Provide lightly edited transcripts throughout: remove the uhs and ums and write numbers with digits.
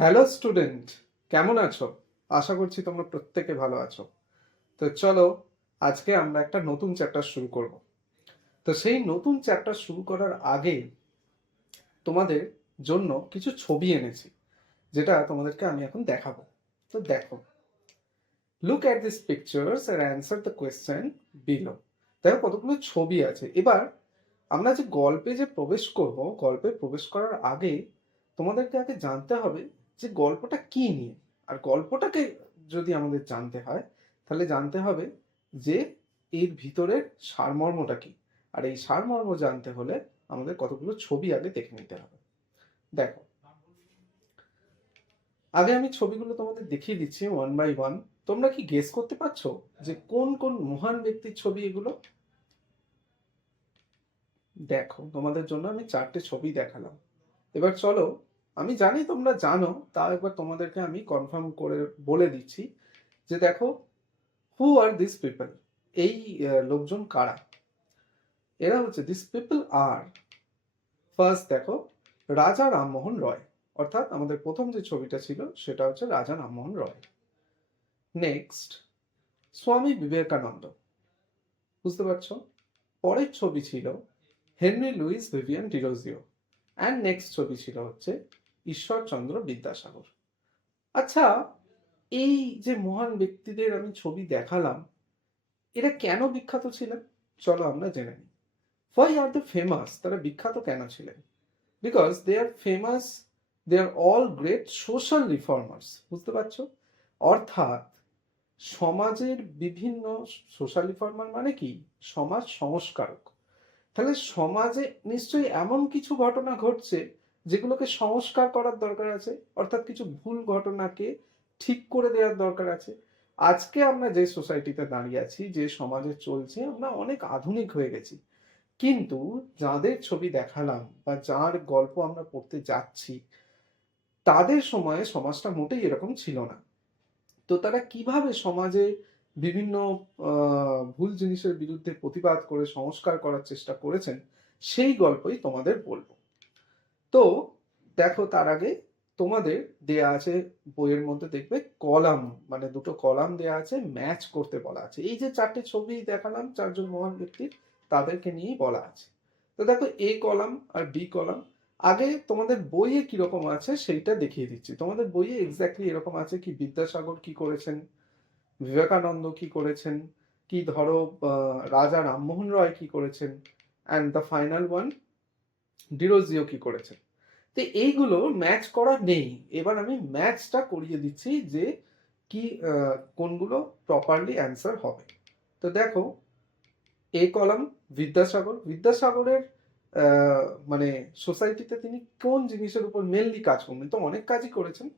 Hello student, কেমন আছো? আশা করছি তোমরা প্রত্যেকে ভালো আছো। তো চলো, আজকে আমরা একটা নতুন চ্যাপ্টার শুরু করব। তো সেই নতুন চ্যাপ্টার শুরু করার আগে তোমাদের জন্য কিছু ছবি এনেছি, যেটা তোমাদেরকে আমি এখন দেখাবো। তো দেখো, look at this pictures and answer the question below. দেখো কতগুলো ছবি আছে। এবার আমরা যে গল্পে প্রবেশ করব, গল্পে প্রবেশ করার আগে তোমাদেরকে আগে জানতে হবে যে গল্পটা কি নিয়ে। আর গল্পটাকে যদি আমাদের জানতে হয়, তাহলে জানতে হবে যে এর ভিতরের সারমর্মটা কি। আর এই সারমর্ম জানতে হলে আমাদের কতগুলো ছবি আগে দেখে নিতে হবে। দেখো, আগে আমি ছবিগুলো তোমাদের দেখিয়ে দিচ্ছি ওয়ান বাই ওয়ান। তোমরা কি গেস করতে পারছো যে কোন কোন মহান ব্যক্তির ছবি এগুলো? দেখো, তোমাদের জন্য আমি 4টে ছবি দেখালাম। এবার চলো, আমি জানি তোমরা জানো, তাও একবার তোমাদেরকে আমি কনফার্ম করে বলে দিচ্ছি যে দেখো, হু আর দিস পিপল, এই লোকজন কারা। এরা হচ্ছে, দিস পিপল আর, ফার্স্ট দেখো, রাজা রামমোহন রয়। অর্থাৎ আমাদের প্রথম যে ছবিটা ছিল সেটা হচ্ছে রাজা রামমোহন রয়। নেক্সট, স্বামী বিবেকানন্দ। বুঝতে পারছো? পরের ছবি ছিল Henry Louis Vivian Derozio. And next ছবি ছিল হচ্ছে ঈশ্বরচন্দ্র বিদ্যাসাগর। আচ্ছা, এই যে মহান ব্যক্তিদের আমি ছবি দেখালাম, এরা কেন বিখ্যাত ছিলেন? চলো আমরা জেনে নিই। Why are they famous? তারা বিখ্যাত কেন ছিলেন? Because they are famous, they are all great social reformers. বুঝতে পারছো? অর্থাৎ সমাজের বিভিন্ন, সোশ্যাল রিফর্মার মানে কি? সমাজ সংস্কারক। তাহলে সমাজে নিশ্চয়ই এমন কিছু ঘটনা ঘটছে যেগুলোকে সংস্কার করার দরকার আছে, অর্থাৎ কিছু ভুল ঘটনাকে ঠিক করে দেওয়ার দরকার আছে। আজকে আমরা যে সোসাইটিতে দাঁড়িয়ে আছি, যে সমাজে চলছে, আমরা অনেক আধুনিক হয়ে গেছি, কিন্তু যাদের ছবি দেখালাম বা যার গল্প আমরা পড়তে যাচ্ছি, তাদের সময়ে সমাজটা মোটেই এরকম ছিল না। তো তারা কিভাবে সমাজে বিভিন্ন ভুল জিনিসের বিরুদ্ধে প্রতিবাদ করে সংস্কার করার চেষ্টা করেছেন, সেই গল্পই তোমাদের বলবো। তো দেখো, তার আগে তোমাদের দেয়া আছে, বইয়ের মধ্যে দেখবে কলাম, মানে দুটো কলাম দেয়া আছে, ম্যাচ করতে বলা আছে। এই যে 4টে ছবি দেখালাম 4জন মহান ব্যক্তির, তাদেরকে নিয়েই বলা আছে। তো দেখো, এ কলাম আর বি কলাম। আগে তোমাদের বইয়ে কিরকম আছে সেইটা দেখিয়ে দিচ্ছি। তোমাদের বইয়ে এক্স্যাক্টলি এরকম আছে কি, বিদ্যাসাগর কি করেছেন, বিবেকানন্দ কি করেছেন, কি ধরো রাজা রামমোহন রয় কি করেছেন, and the final one Derozio কি করেছেন। তো এইগুলো ম্যাচ করা নেই। এবার আমি ম্যাচটা করিয়ে দিচ্ছি যে কি কোনগুলো প্রপারলি অ্যান্সার হবে। তো দেখো, এ কলাম বিদ্যাসাগর। বিদ্যাসাগরের মানে সোসাইটিতে তিনি কোন জিনিসের উপর মেনলি কাজ করবেন? তো অনেক কাজই করেছেন।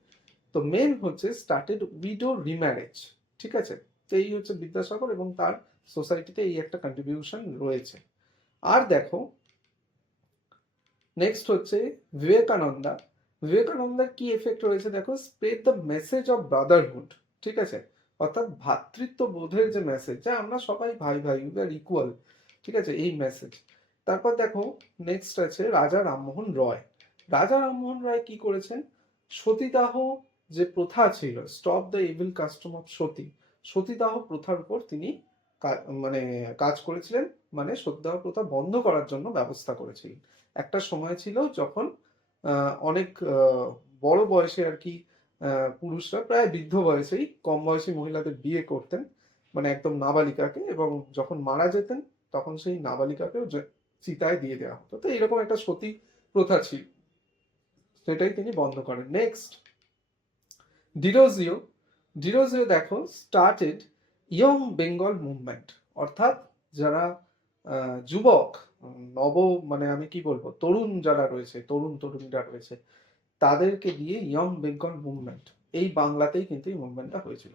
তো মেন হচ্ছে স্টার্টেড উইডো রিম্যারেজ। ঠিক আছে? তো এই হচ্ছে বিদ্যাসাগর, এবং তার সোসাইটিতে এই একটা কন্ট্রিবিউশন রয়েছে। আর দেখো, নেক্সট হচ্ছে বিবেকানন্দা। বিবেকানন্দার কি এফেক্ট রয়েছে দেখো, spread the message of Brotherhood. ঠিক আছে? অর্থাৎ ভ্রাতৃত্ব বোধের যে মেসেজ, যা আমরা সবাই ভাই ভাই, উই আর ইকুয়াল। ঠিক আছে? এই মেসেজ। তারপর দেখো, নেক্সট আছে রাজা রামমোহন রয়। রাজা রামমোহন রায় কি করেছেন? সতীদাহ যে প্রথা ছিল, stop the evil custom of sati, সতীদাহ প্রথার উপর তিনি মানে কাজ করেছিলেন। মানে সতীদাহ প্রথা বন্ধ করার জন্য ব্যবস্থা করেছিলেন। একটা সময় ছিল যখন অনেক বড় বয়সে আর কি, পুরুষরা প্রায় বৃদ্ধ বয়সেই কম বয়সী মহিলাদের বিয়ে করতেন, মানে একদম নাবালিকাকে, এবং যখন মারা যেতেন তখন সেই নাবালিকাকেও চিতায় দিয়ে দেওয়া হতো। তো এরকম একটা সতী প্রথা ছিল, সেটাই তিনি বন্ধ করেন। নেক্সট, ডিরোজিও। ডিরোজিও দেখো, স্টার্টেড ইয়ং বেঙ্গল মুভমেন্ট। অর্থাৎ যারা যুবক, নব, মানে আমি কি বলবো, তরুণ যারা রয়েছে, তরুণীরা রয়েছে, তাদেরকে দিয়ে ইয়ং বেঙ্গল মুভমেন্ট, এই বাংলাতেই কিন্তু এই মুভমেন্টটা হয়েছিল।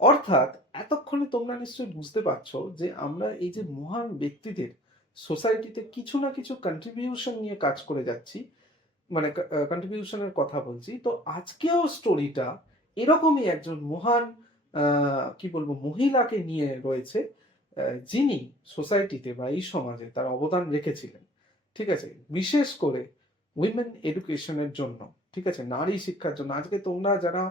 অর্থাৎ এতক্ষণে তোমরা নিশ্চয়ই বুঝতে পারছো যে আমরা এই যে মহান ব্যক্তিদের সোসাইটিতে কিছু না কিছু কন্ট্রিবিউশন নিয়ে কাজ করে যাচ্ছি, মানে কন্ট্রিবিউশনের কথা বলছি। তো আজকেও স্টোরিটা এরকমই একজন মহান কি বলবো মহিলাকে নিয়ে রয়েছে, যিনি সোসাইটিতে বা এই সমাজে তার অবদান রেখেছিলেন। ঠিক আছে? বিশেষ করে উইমেন এডুকেশনের জন্য ঠিক আছে, নারী শিক্ষার জন্য। আজকে তোমরা যারা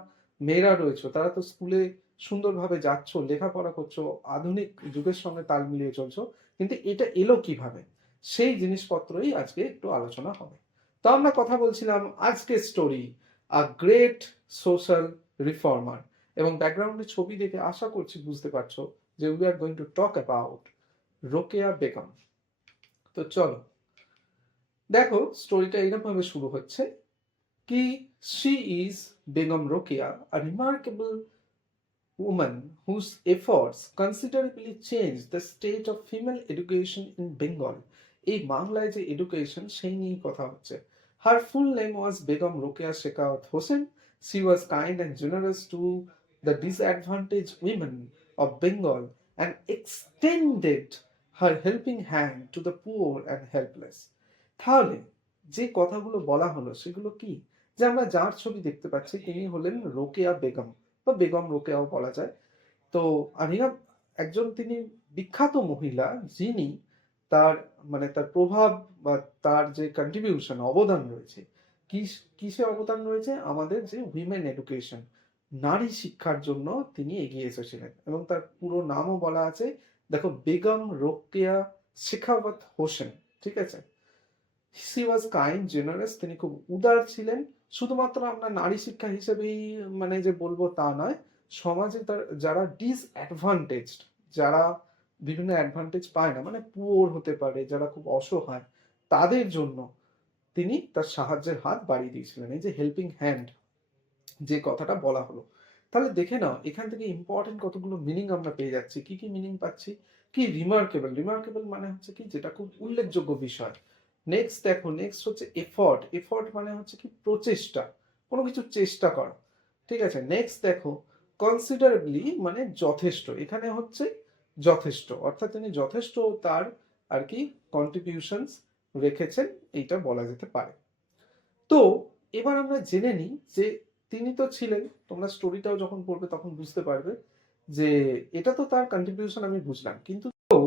মেয়েরা রয়েছো তারা তো স্কুলে সুন্দরভাবে যাচ্ছ, লেখাপড়া করছো, আধুনিক যুগের সঙ্গে তাল মিলিয়ে চলছো, কিন্তু এটা এলো কিভাবে, সেই জিনিসপত্রই আজকে একটু আলোচনা হবে। তো আমরা কথা বলছিলাম আজকের story, a great social reformer, এবং ব্যাকগ্রাউন্ডে ছবি দেখে আশা করছি বুঝতে পারছো যে we are going to talk about Rokeya Begum. তো চলো দেখো, স্টোরিটা এরকম ভাবে শুরু হচ্ছে কি, she is Begum Rokeya, a remarkable woman whose efforts considerably changed the state of female education in Bengal. এই বাংলায় যে এডুকেশন সেই নিয়েই কথা হচ্ছে। Her full name was Begum Rokeya Shekhawat Hossain. She was kind and generous to the disadvantaged women of Bengal and extended her helping hand to the poor and helpless. তাহলে যে কথাগুলো বলা হলো সেগুলো কি, যে আমরা যার ছবি দেখতে পাচ্ছি তিনি হলেন রোকেয়া বেগম, বা বেগম রোকেয়াও বলা যায়। তো আরিনা একজন তিনি বিখ্যাত মহিলা, যিনি তার তার প্রভাব বা তার যে কন্ট্রিবিউশন অবদান রয়েছে, কিসে অবদান রয়েছে, আমাদের যে উইমেন এডুকেশন, নারী শিক্ষার জন্য তিনি এগিয়ে এসেছিলেন। এবং তার পুরো নামও বলা আছে, দেখো, বেগম রোকেয়া শেখাওয়াত হোসেন। ঠিক আছে, সি ওয়াজ কাইন্ড জেনারেস, তিনি খুব উদার ছিলেন। শুধুমাত্র আমরা নারী শিক্ষা হিসেবেই যে বলবো তা নয়, সমাজে তার যারা ডিসঅ্যাডভান্টেজড, যারা বিভিন্ন অ্যাডভান্টেজ পায় না, পুয়োর হতে পারে, যারা খুব অসহায়, তাদের জন্য তিনি তার সাহায্যের হাত বাড়িয়ে দিয়েছিলেন। এই যে হেল্পিং হ্যান্ড যে কথাটা বলা হলো, তাহলে দেখে নাও এখান থেকে ইম্পর্টেন্ট কতগুলো মিনিং আমরা পেয়ে যাচ্ছি। কি কি মিনিং পাচ্ছি, কি রিমার্কেবল, রিমার্কেবল মানে হচ্ছে কি যেটা খুব উল্লেখযোগ্য বিষয়। নেক্সট দেখো, নেক্সট হচ্ছে এফর্ট, এফর্ট মানে হচ্ছে কি প্রচেষ্টা, কোনো কিছু চেষ্টা করা। ঠিক আছে, নেক্সট দেখো কনসিডারেবলি মানে যথেষ্ট, এখানে হচ্ছে যথেষ্ট, অর্থাৎ তিনি যথেষ্ট তার আর কি কন্ট্রিবিউশনস রেখেছেন, এইটা বলা যেতে পারে। তো এবার আমরা জেনে নিই যে তিনি তো ছিলেন, তোমরা স্টোরিটাও যখন পড়বে তখন বুঝতে পারবে যে এটা তো তার কন্ট্রিবিউশন, আমি বুঝলাম, কিন্তু তো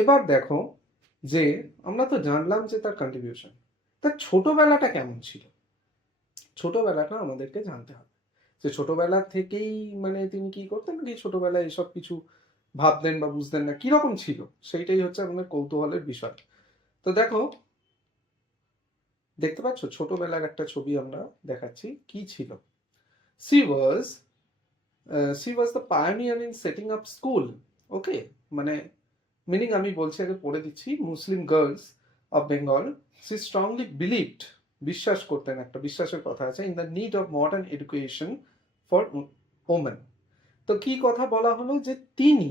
এবার দেখো যে আমরা তো জানলাম যে তার কন্ট্রিবিউশন, তার ছোটবেলাটা কেমন ছিল, ছোটবেলাটা আমাদেরকে জানতে হবে। যে ছোটবেলা থেকেই তিনি কি করতেন, কি ছোটবেলায় এসব কিছু ভাবতেন বা বুঝতেন না, কিরকম ছিল, সেইটাই হচ্ছে আমাদের কৌতূহলের বিষয়। তো দেখো, দেখতে পাচ্ছ ছোটবেলার একটা ছবি আমরা দেখাচ্ছি, কি ছিল। She was she was the pioneer in setting up school. Okay, meaning আমি বলছি, আগে পড়ে দিচ্ছি। মুসলিম girls of Bengal, she strongly believed, বিশ্বাস করতেন, একটা বিশ্বাসের কথা আছে, in the need of modern education for women। তো কি কথা বলা হলো, যে তিনি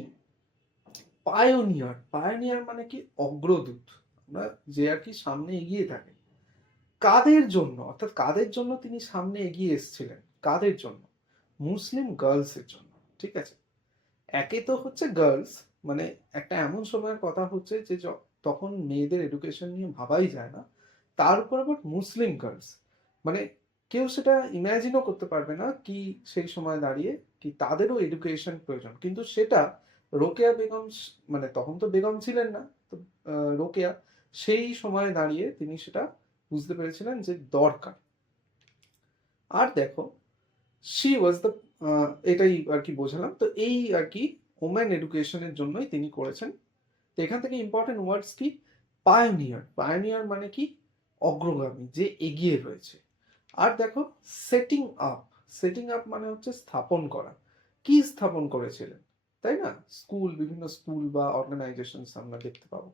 পায়োনিয়ার, পায়োনিয়ার মানে কি অগ্রদূত, আমরা যে আর কি সামনে এগিয়ে থাকে। কাদের জন্য, অর্থাৎ কাদের জন্য তিনি সামনে এগিয়ে এসেছিলেন, কাদের জন্য, মুসলিম গার্লসের জন্য। ঠিক আছে, একে তো হচ্ছে গার্লস, একটা এমন সময়ের কথা হচ্ছে যে তখন মেয়েদের এডুকেশন নিয়ে ভাবাই যায় না, তার উপর আবার মুসলিম গার্লস, মানে কেউ সেটা ইমাজিনও করতে পারবে না কি সেই সময় দাঁড়িয়ে কি তাদেরও এডুকেশন প্রয়োজন। কিন্তু সেটা রোকেয়া বেগম, তখন তো বেগম ছিলেন না, তো রোকেয়া সেই সময় দাঁড়িয়ে তিনি সেটা বুঝতে পেরেছিলেন যে দরকার। আর দেখো, শি ওয়াজ দ্য, এটাই আর কি বোঝালাম। তো এই আর কি ওমেন এডুকেশনের জন্যই তিনি করেছেন। তো এখান থেকে ইম্পর্টেন্ট ওয়ার্ডস কি, পায়োনিয়ার, পায়োনিয়ার মানে কি অগ্রগামী, যে এগিয়ে রয়েছে। আর দেখো সেটিং আপ, সেটিং আপ মানে হচ্ছে স্থাপন করা, কি স্থাপন করেছিলেন, তাই না, স্কুল, বিভিন্ন স্কুল বা অর্গানাইজেশন আমরা দেখতে পাবো।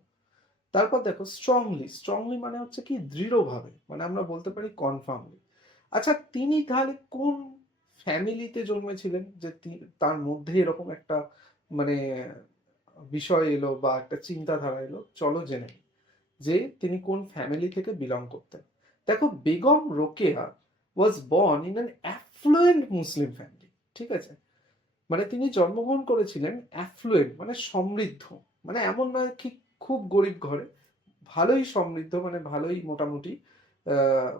তারপর দেখো স্ট্রংলি, স্ট্রংলি মানে হচ্ছে কি দৃঢ়ভাবে, আমরা বলতে পারি কনফার্মলি। আচ্ছা, তিনি তাহলে কোন ফ্যামিলিতে জন্মেছিলেন যে তার মধ্যে এরকম একটা মানে বিষয় এলো বা একটা চিন্তাধারা এলো, চলো জেনে নিই যে তিনি কোন ফ্যামিলি থেকে বিলং করতেন। দেখো, বেগম রোকেয়া ওয়াজ born in an effluent Muslim family. ঠিক আছে, তিনি জন্মগ্রহণ করেছিলেন অ্যাফ্লুয়েন্ট মানে সমৃদ্ধ, এমন নয় ঠিক খুব গরিব ঘরে, ভালোই সমৃদ্ধ, ভালোই মোটামুটি আহ,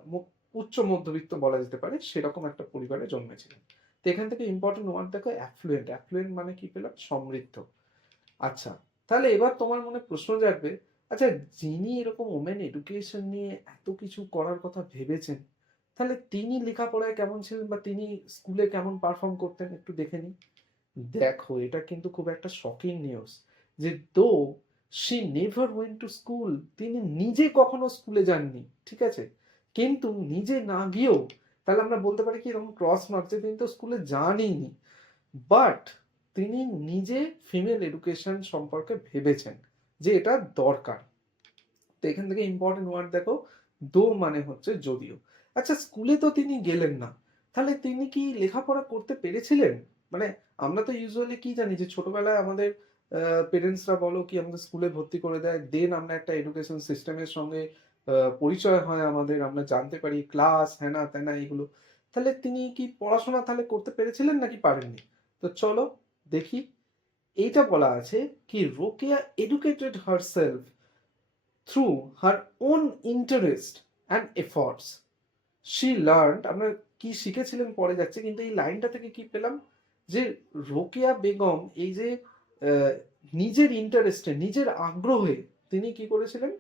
উচ্চ মধ্যবিত্ত বলা যেতে পারে, সেরকম একটা পরিবারে জন্মেছিলেন। তো এখান থেকে ইম্পর্টেন্ট ওয়ার্ড দেখো অ্যাফ্লুয়েন্ট, অ্যাফ্লুয়েন্ট মানে কি পেলাম, সমৃদ্ধ। আচ্ছা, তাহলে এবার তোমার মনে প্রশ্ন জাগবে, আচ্ছা যিনি এরকম ওমেন এডুকেশন নিয়ে এত কিছু করার কথা ভেবেছেন, তাহলে তিনি লেখাপড়ায় কেমন ছিলেন বা তিনি স্কুলে কেমন পারফর্ম করতেন একটু দেখে নিই। দেখো এটা কিন্তু খুব একটা শকিং নিউজ যে though she never went to school, তিনি নিজে কখনো স্কুলে যাননি, ঠিক আছে, কিন্তু নিজে না গিয়েও তাহলে আমরা বলতে পারি কি এরকম ক্রস মার্ক যে তিনি তো স্কুলে যানইনি, বাট তিনি নিজে ফিমেল এডুকেশন সম্পর্কে ভেবেছেন যে এটা দরকার। তো এখান থেকে ইম্পর্টেন্ট ওয়ার্ড দেখো, দো মানে হচ্ছে যদিও। আচ্ছা স্কুলে তো তিনি গেলেন না, তাহলে তিনি কি লেখাপড়া করতে পেরেছিলেন? মানে আমরা তো ইউজুয়ালি কি জানি যে ছোটবেলায় আমাদের পেরেন্টসরা বলো কি আমাদের স্কুলে ভর্তি করে দেয়, দেন আমরা একটা এডুকেশন সিস্টেমের সঙ্গে পরিচয় হয় আমাদের, আমরা জানতে পারি ক্লাস হ্যানা ত্যানা এগুলো। তাহলে তিনি কি পড়াশোনা তাহলে করতে পেরেছিলেন নাকি পারেননি? তো চলো দেখি। এইটা বলা আছে কি Rokeya educated herself through her own interest and efforts. She learned, আমরা কি শিখেছিলেন পরে যাচ্ছে, কিন্তু এই লাইনটা থেকে কি পেলাম যে রোকেয়া বেগম এই যে আহ, নিজের ইন্টারেস্টে নিজের আগ্রহে তিনি কি করেছিলেন,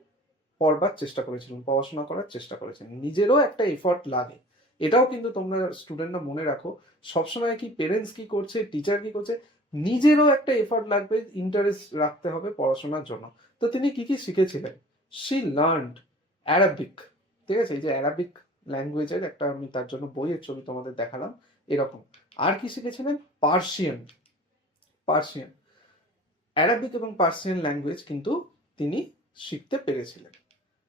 পড়বার চেষ্টা করেছিলেন, পড়াশোনা করার চেষ্টা করেছিলেন। নিজেরও একটা এফর্ট লাগে, এটাও কিন্তু তোমরা স্টুডেন্টরা মনে রাখো, সবসময় কি পেরেন্টস কি করছে টিচার কি করছে, নিজেরও একটা এফর্ট লাগবে, ইন্টারেস্ট রাখতে হবে পড়াশোনার জন্য। তো তিনি কি কি শিখেছিলেন? শি লার্নড অ্যারাবিক, ঠিক আছে, এই যে অ্যারাবিক ল্যাঙ্গুয়েজের একটা আমি তার জন্য বইয়ের ছবি তোমাদের দেখালাম এরকম। আর কি শিখেছিলেন? পার্সিয়ান, পার্সিয়ান, অ্যারাবিক এবং পার্সিয়ান ল্যাঙ্গুয়েজ কিন্তু তিনি শিখতে পেরেছিলেন।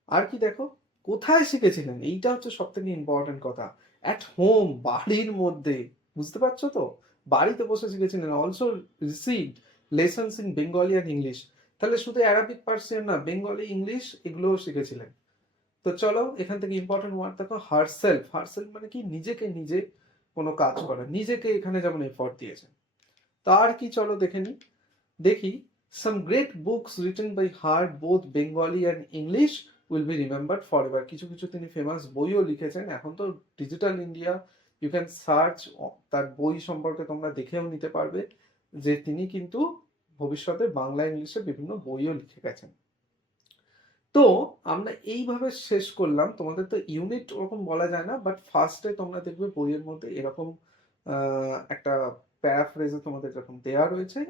আর কি দেখো, কোথায় শিখেছিলেন, এইটা হচ্ছে সব থেকে ইম্পর্টেন্ট কথা। অ্যাট হোম, বাড়ির মধ্যে, বুঝতে পারছো তো, বাড়িতে বসে শিখেছিলেন। Also received lessons in Bengali and English, তাহলে শুধু অ্যারাবিক পার্সিয়ান না, বেঙ্গলি ইংলিশ এগুলোও শিখেছিলেন। তো চলো এখান থেকে ইম্পর্টেন্ট ওয়ার্ড দেখো, হারসেলফ, হারসেলফ মানে কি নিজেকে নিজে কোনো কাজ করা, নিজেকে এখানে যেমন এফর্ট দিয়েছেন। তার কি চলো দেখে নি, দেখি। Some great books written by her both Bengali and English will be remembered forever. কিছু কিছু তিনি ফেমাস বইও লিখেছেন, এখন তো digital India, you can search, তার বই সম্পর্কে তোমরা দেখেও নিতে পারবে যে তিনি কিন্তু ভবিষ্যতে বাংলা ইংলিশে বিভিন্ন বইও লিখে গেছেন। তো আমরা এইভাবে শেষ করলাম, তোমাদের তো ইউনিট ওরকম বলা যায় না, বাট ফার্স্টে তোমরা দেখবে বইয়ের মধ্যে এরকম একটা প্যারাফ্রেজে তোমাদের এরকম দেয়া রয়েছে,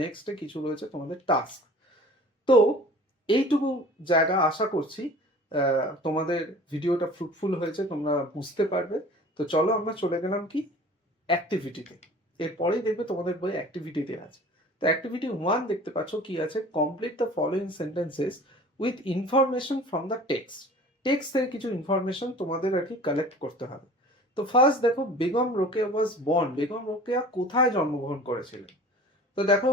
নেক্সটে কিছু রয়েছে তোমাদের টাস্ক। তো এইটুকু জায়গা আশা করছি তোমাদের ভিডিওটা ফ্রুটফুল হয়েছে, তোমরা বুঝতে পারবে। তো চলো আমরা চলে গেলাম কি অ্যাক্টিভিটিতে। এরপরেই দেখবে তোমাদের বই অ্যাক্টিভিটি দেওয়া আছে। তো অ্যাক্টিভিটি 1 দেখতে পাচ্ছ কি আছে, complete the following sentences with information from the text. Text থেকে কিছু ইনফরমেশন তোমাদের আর কি কালেক্ট করতে হবে। তো ফার্স্ট দেখো, বেগম রোকেয়া ওয়াজ বর্ন, বেগম রোকেয়া কোথায় জন্মগ্রহণ করেছিলেন? তো দেখো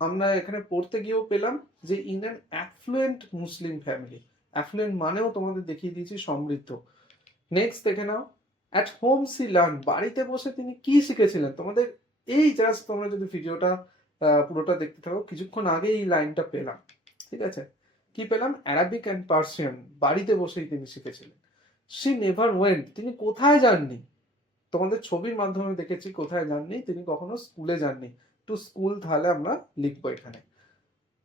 আমরা এখানে পড়তে গিয়েও পেলাম যে in an effluent Muslim family, effluent মানেও তোমাদের দেখিয়ে দিয়েছি সমৃদ্ধ। নেক্সট দেখে নাও, অ্যাট হোম সি লার্ন, বাড়িতে বসে তিনি কি শিখেছিলেন? তোমাদের এই জাস্ট তোমরা যদি ভিডিওটা পুরোটা দেখতে থাকো, কিছুক্ষণ আগে এই লাইনটা পেলাম, ঠিক আছে, কি পেলাম? অ্যারাবিক অ্যান্ড পার্সিয়ান, বাড়িতে বসেই তিনি শিখেছিলেন। শি নেভার ওয়েন্ট, তিনি কোথায় যাননি? তোমাদের ছবির মাধ্যমে দেখেছি কোথায় যাননি, তিনি কখনো স্কুলে যাননি। টু স্কুল তাহলে আমরা লিখবো এখানে।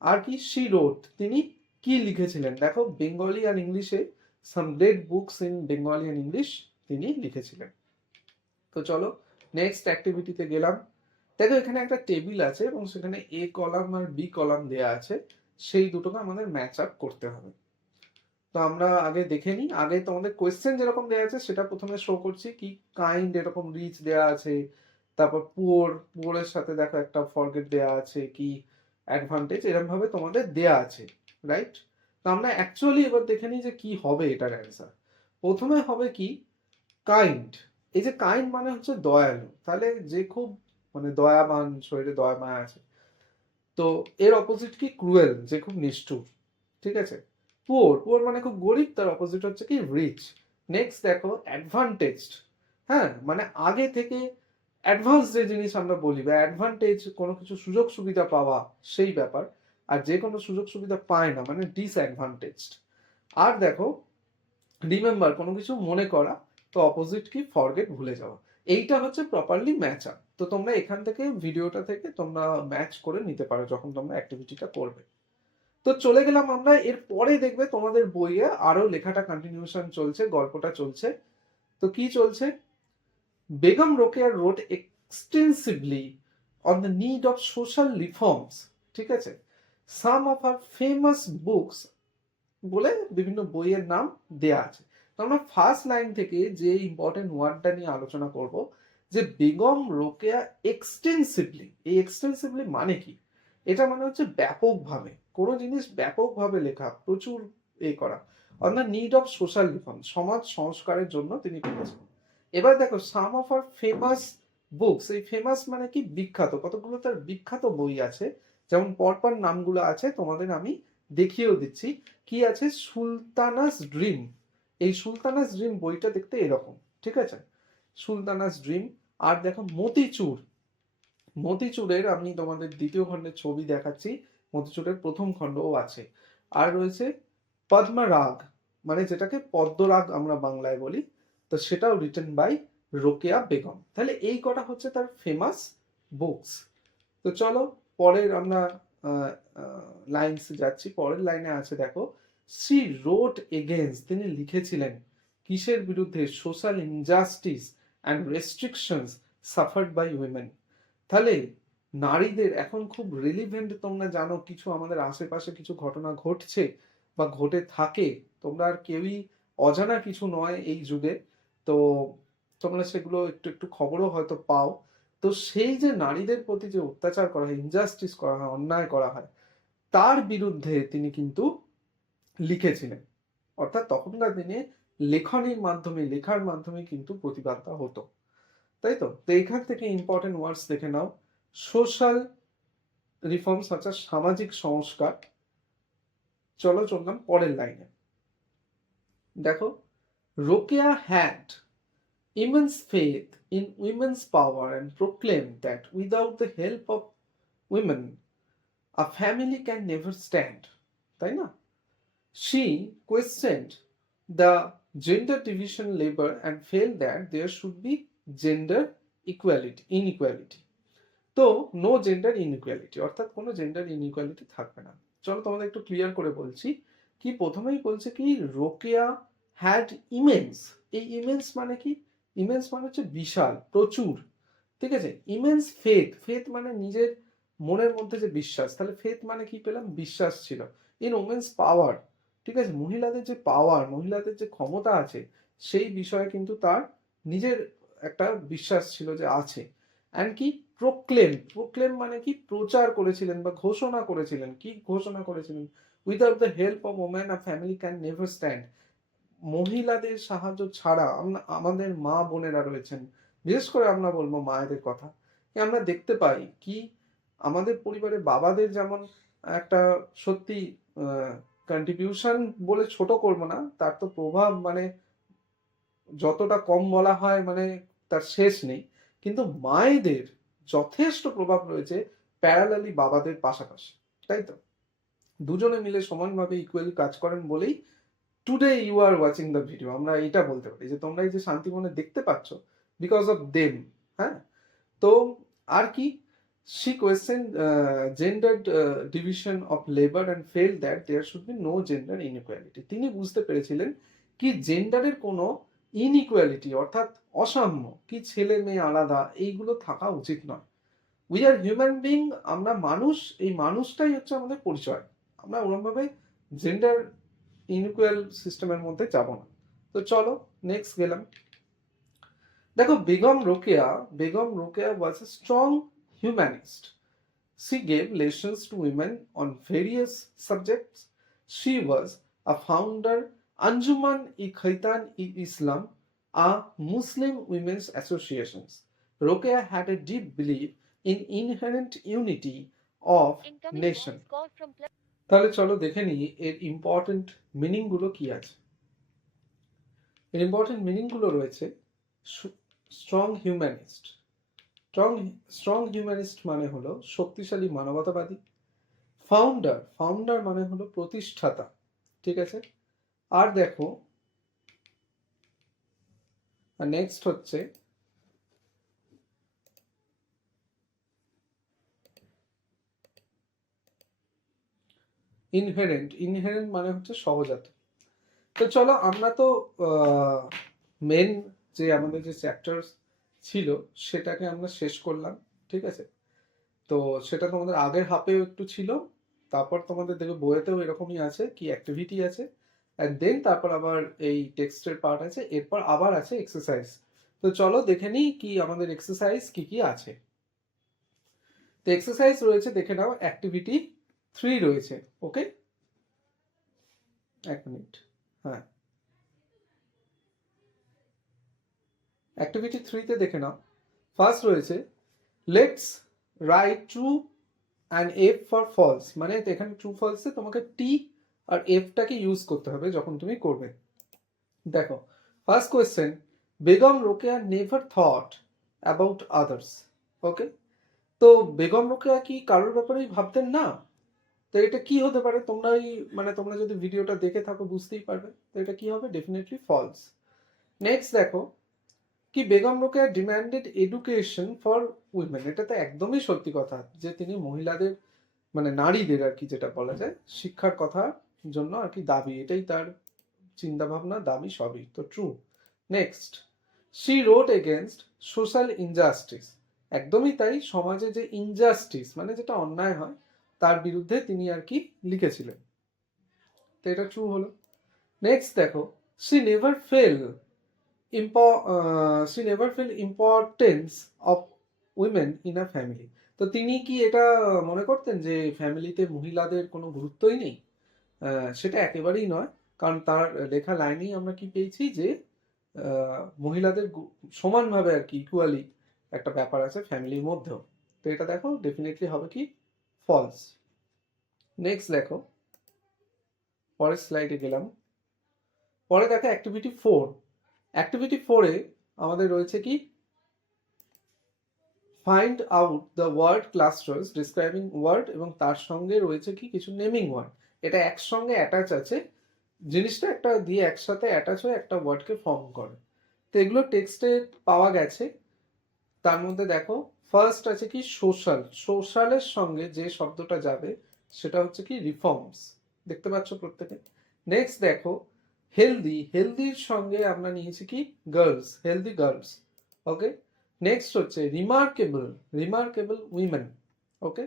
আর কি? শি রোট, তিনি কি লিখেছিলেন? দেখো বেঙ্গলি আর ইংলিশে সাম great books in Bengali and English তিনি লিখেছিলেন। তো চলো নেক্সট অ্যাক্টিভিটিতে গেলাম। দেখো এখানে একটা টেবিল আছে এবং সেখানে এ কলাম আর বি কলাম দেয়া আছে, সেই দুটোকে আমাদের ম্যাচ আপ করতে হবে। তো আমরা আগে দেখে নিই, আগে তোমাদের কোয়েশ্চেন যেরকম দেওয়া আছে সেটা প্রথমে শো করছি, কি কাইন্ড এরকম রিচ দেওয়া আছে, তারপর পুয়ার, পুয়ারের সাথে দেখো একটা ফরগেট দেওয়া আছে, কি অ্যাডভান্টেজ এরকম ভাবে তোমাদের দেয়া আছে, রাইট? তো আমরা অ্যাকচুয়ালি এবার দেখে নিই যে কি হবে এটার অ্যান্সার। প্রথমে হবে কি কাইন্ড, এই যে কাইন্ড মানে হচ্ছে দয়ালু, তাহলে যে খুব মানে দয়াবান, শরীরে দয়া মায়া আছে। তো এর অপোজিট কি ক্রুয়েল, যে খুব নিষ্ঠুর, ঠিক আছে। পুয়ার, পুয়ার মানে খুব গরিব, তার অপোজিট হচ্ছে কি রিচ। নেক্সট দেখো অ্যাডভান্টেজড, হ্যাঁ মানে আগে থেকে অ্যাডভান্স যে জিনিস আমরা বলি বা অ্যাডভান্টেজ কোনো কিছু সুযোগ সুবিধা পাওয়া সেই ব্যাপার, আর যে কোনো সুযোগ সুবিধা পায় না মানে ডিসঅ্যাডভান্টেজড। আর দেখো রিমেম্বার, কোনো কিছু মনে করা, তো অপোজিট কি ফরগেট, ভুলে যাওয়া। এইটা হচ্ছে প্রপারলি ম্যাচ আপ। তো তোমরা এখান থেকে ভিডিওটা থেকে তোমরা ম্যাচ করে নিতে পারো যখন তোমরা অ্যাক্টিভিটিটা করবে। তো চলে গেলাম আমরা, এর পরে দেখবে তোমাদের বইয়ে আরো লেখাটা কন্টিনিউশন চলছে, গল্পটা চলছে। তো কি চলছে, Begum Rokeya wrote extensively on the need of social reforms, ঠিক আছে, some of her famous books বলে বিভিন্ন বইয়ের নাম দেয়া আছে। তো আমরা ফার্স্ট লাইন থেকে যে ইম্পর্টেন্ট ওয়ার্ডটা নিয়ে আলোচনা করব, যে বেগম রোকেয়া এক্সটেন্সিভলি, এই এক্সটেন্সিভলি মানে কি, এটা মানে হচ্ছে ব্যাপকভাবে, কোনো জিনিস ব্যাপকভাবে লেখা, প্রচুর করা, on the need of social reform, সমাজ সংস্কারের জন্য তিনি করেছেন। এবার দেখো সাম অফ আর ফেমাস বুকস, এই ফেমাস মানে কি বিখ্যাত, কতগুলো তার বিখ্যাত বই আছে, যেমন পরপর নামগুলো আছে তোমাদের আমি দেখিয়েও দিচ্ছি। কি আছে, সুলতানাস ড্রিম, এই সুলতানাস ড্রিম বইটা দেখতে এরকম, ঠিক আছে, সুলতানাস ড্রিম। আর দেখো মতিচুর, মতিচুরের আমি তোমাদের দ্বিতীয় খণ্ডের ছবি দেখাচ্ছি, মতিচুরের প্রথম খণ্ডও আছে। আর রয়েছে পদ্মরাগ, মানে যেটাকে পদ্মরাগ আমরা বাংলায় বলি, তো সেটাও রিটেন বাই রোকেয়া বেগম। তাহলে এই কটা হচ্ছে তার ফেমাস বুকস। তো চলো পরের আমরা লাইনস যাচ্ছি। পরের লাইনে আছে দেখো, সি রোট এগেইনস্ট, তিনি লিখেছিলেন কিসের বিরুদ্ধে, social injustice and restrictions suffered by women. তাহলে নারীদের এখন খুব রিলিভেন্ট, তোমরা জানো কিছু আমাদের আশেপাশে কিছু ঘটনা ঘটছে বা ঘটে থাকে, তোমরা আর কেউই অজানা কিছু নয় এই যুগে, তো তোমরা সেগুলো একটু একটু খবরও হয়তো পাও। তো সেই যে নারীদের প্রতি যে অত্যাচার করা হয়, ইনজাস্টিস করা হয়, অন্যায় করা হয়, তার বিরুদ্ধে তিনি কিন্তু লিখেছিলেন। অর্থাৎ তখনকার দিনে লেখনীর মাধ্যমে, লেখার মাধ্যমে কিন্তু প্রতিবাদটা হতো, তাই তো। তো এইখান থেকে ইম্পর্টেন্ট ওয়ার্ডস দেখে নাও, সোশ্যাল রিফর্মস অর্থাৎ সামাজিক সংস্কার। চলো চললাম পরের লাইনে। দেখো, Rokeya had immense faith in women's power and proclaimed that without the help of women a family can never stand, তাই না? She questioned the gender division labor and felt that there should be gender inequality. তো no gender inequality, অর্থাৎ কোনো gender inequality থাকবে না। চলো তোমাদের একটু ক্লিয়ার করে বলছি। কি প্রথমেই বলছে কি, রোকেয়া হ্যাড ইমেন্স, এই ইমেন্স মানে কি, ইমেন্স মানে হচ্ছে বিশাল, প্রচুর, ঠিক আছে। ইমেন্স ফেথ, ফেথ মানে নিজের মনের মধ্যে যে বিশ্বাস, তাহলে ফেথ মানে কি পেলাম, বিশ্বাস ছিল। ইন ওমেন্স পাওয়ার, ঠিক আছে, মহিলাদের যে পাওয়ার, মহিলাদের যে ক্ষমতা আছে, সেই বিষয়ে কিন্তু তার নিজের একটা বিশ্বাস ছিল যে আছে। অ্যান্ড কি, প্রোক্লেম, প্রোক্লেম মানে কি, প্রচার করেছিলেন বা ঘোষণা করেছিলেন। কি ঘোষণা করেছিলেন, without the help of women a family can never stand, মহিলাদের সাহায্য ছাড়া, আমাদের মা বোনেরা রয়েছেন, বিশেষ করে আমরা বলবো মায়েদের কথা, আমরা দেখতে পাই কি আমাদের পরিবারে বাবাদের যেমন একটা সত্যি কন্ট্রিবিউশন বলে ছোট করবো না, তার তো প্রভাব মানে যতটা কম বলা হয় মানে তার শেষ নেই, কিন্তু মায়েদের যথেষ্ট প্রভাব রয়েছে প্যারালালি বাবাদের পাশাপাশি, তাই তো। দুজনে মিলে সমানভাবে ইকুয়ালি কাজ করেন বলেই today you are watching the video, আমরা এটা বলতে পারি যে তোমরা এই যে শান্তিমনে দেখতে পাচ্ছ, বিকজ অফ দেম। হ্যাঁ, তো আর কি, she questioned gendered division of labor and felt that there should be no gender inequality. তিনি বুঝতে পেরেছিলেন কি জেন্ডারের কোনো ইনইকুয়ালিটি অর্থাৎ অসাম্য, কি ছেলে মেয়ে আলাদা, এইগুলো থাকা উচিত নয়। উই আর হিউম্যান বিং, আমরা মানুষ, এই মানুষটাই হচ্ছে আমাদের পরিচয়, আমরা ওরমভাবে জেন্ডার ইনইকুয়াল সিস্টেমের মধ্যে যাব না। তো চলো নেক্সট গেলাম। দেখো Begum Rokeya was a strong humanist. She gave lessons to women on various subjects. She was a founder Anjuman-e-Khaitan-e-Islam, a Muslim women's association. Rokeya had a deep belief in inherent unity of nation. তাহলে চলো দেখে নিই এর important meaning গুলো কি আছে। এর important meaning গুলো রয়েছে, স্ট্রং হিউম্যানিস্ট, স্ট্রং হিউম্যানিস্ট মানে হলো শক্তিশালী মানবতাবাদী। ফাউন্ডার মানে হলো প্রতিষ্ঠাতা, ঠিক আছে। আর দেখো নেক্সট হচ্ছে ইনহেরেন্ট মানে হচ্ছে সহজাত। তো চলো আমরা তো মেন যে আমাদের যে চ্যাপ্টার ছিল সেটাকে আমরা শেষ করলাম, ঠিক আছে? তো সেটা তোমাদের আগের হাফেও একটু ছিল, তারপর তোমাদের দেখবে বইয়েতেও এরকমই আছে কি অ্যাক্টিভিটি আছে, অ্যান্ড দেন তারপর আবার এই টেক্সটের পার্ট আছে, এরপর আবার আছে এক্সারসাইজ। তো চলো দেখে নিই কি আমাদের এক্সারসাইজ কি কি আছে। তো এক্সারসাইজ রয়েছে, দেখে নাও, অ্যাক্টিভিটি 3 রয়েছে। ওকে, এক মিনিট। হ্যাঁ, অ্যাক্টিভিটি 3তে দেখে নাও, ফার্স্ট রয়েছে let's write true and F for false, মানে এখানে ট্রু ফলসে তোমাকে টি আর এফটাকে ইউজ করতে হবে যখন তুমি করবে। দেখো, first question, Begum Rokeya never thought about others. Okay, তো বেগম রোকেয়া কি কারোর ব্যাপারেই ভাবতেন না? তো এটা কি হতে পারে? তোমরাই মানে তোমরা যদি ভিডিওটা দেখে থাকো বুঝতেই পারবে। তো এটা কি হবে? Definitely false. নেক্সট দেখো, কি Begum Rokeya demanded education for women, এটা তো একদমই সত্যি কথা যে তিনি মহিলাদের মানে নারীদের আর কি যেটা বলা যায় শিক্ষার কথা জন্য আর কি দাবি, এটাই তার চিন্তা ভাবনা, দাবি সবই তো true. Next, she wrote against social injustice, একদমই তাই, সমাজে যে ইনজাস্টিস মানে যেটা অন্যায় হয় তার বিরুদ্ধে তিনি আর কি লিখেছিলেন, তো এটা ট্রু হলো। নেক্সট দেখো, she never fail importance of women in a family, তো তিনি কি এটা মনে করতেন যে ফ্যামিলিতে মহিলাদের কোনো গুরুত্বই নেই? সেটা একেবারেই নয়, কারণ তার লেখা লাইনেই আমরা কি পেয়েছি যে মহিলাদের সমানভাবে আর কি ইকুয়ালি একটা ব্যাপার আছে ফ্যামিলির মধ্যেও, তো এটা দেখো ডেফিনেটলি হবে কি ফলস। নেক্সট দেখো, পরের স্লাইডে গেলাম, পরে দেখো অ্যাক্টিভিটি 4। অ্যাক্টিভিটি 4-এ আমাদের রয়েছে কি find out the word clusters describing word, এবং তার সঙ্গে রয়েছে কি কিছু নেমিং ওয়ার্ড, এটা একসঙ্গে অ্যাটাচ আছে, জিনিসটা একটা দিয়ে একসাথে অ্যাটাচ হয়ে একটা ওয়ার্ডকে ফর্ম করে। তো এগুলো টেক্সটে পাওয়া গেছে। তার মধ্যে দেখো ফার্স্ট আছে কি সোশ্যাল, সোশ্যালের সঙ্গে যে শব্দটা যাবে সেটা হচ্ছে কি রিফর্মস, দেখতে পাচ্ছ প্রত্যেকে। নেক্সট দেখো হেলদি, হেলদির সঙ্গে আমরা নিয়েছি কি গার্লস, হেলদি গার্লস। ওকে, নেক্সট হচ্ছে রিমার্কেবল, রিমার্কেবল উইমেন। ওকে,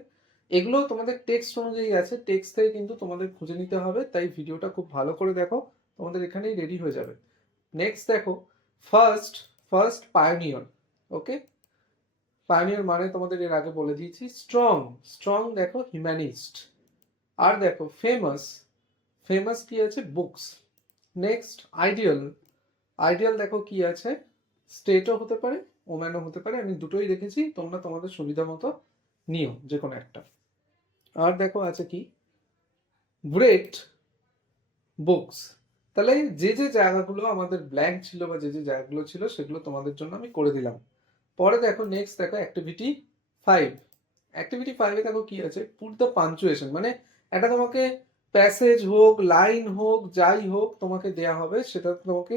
এগুলো তোমাদের টেক্সট অনুযায়ী আছে, টেক্সট থেকে কিন্তু তোমাদের খুঁজে নিতে হবে, তাই ভিডিওটা খুব ভালো করে দেখো, তোমাদের এখানেই রেডি হয়ে যাবে। নেক্সট দেখো ফার্স্ট, ফার্স্ট পায়োনিয়র। ওকে, পায়োনিয়র মানে তোমাদের এর আগে বলে দিয়েছি। স্ট্রং, স্ট্রং দেখো হিউম্যানিস্ট। আর দেখো ফেমাস, ফেমাস কি আছে বুকস। নেক্সট আইডিয়াল, আইডিয়াল দেখো কি আছে স্টেটও হতে পারে ওম্যানও হতে পারে, আমি দুটোই রেখেছি, তোমরা তোমাদের সুবিধা মতো নিও যে কোনো একটা। আর দেখো আছে কি গ্রেট বুকস, তাহলে যে যে জায়গাগুলো আমাদের ব্ল্যাঙ্ক ছিল বা যে যে জায়গাগুলো ছিল সেগুলো তোমাদের জন্য আমি করে দিলাম। পরে দেখো নেক্সট দেখো অ্যাক্টিভিটি 5। অ্যাক্টিভিটি 5-এ দেখো কি আছে পুট দ্য পাঞ্চুয়েশন, মানে এটা তোমাকে প্যাসেজ হোক লাইন হোক যাই হোক তোমাকে দেয়া হবে, সেটা তোমাকে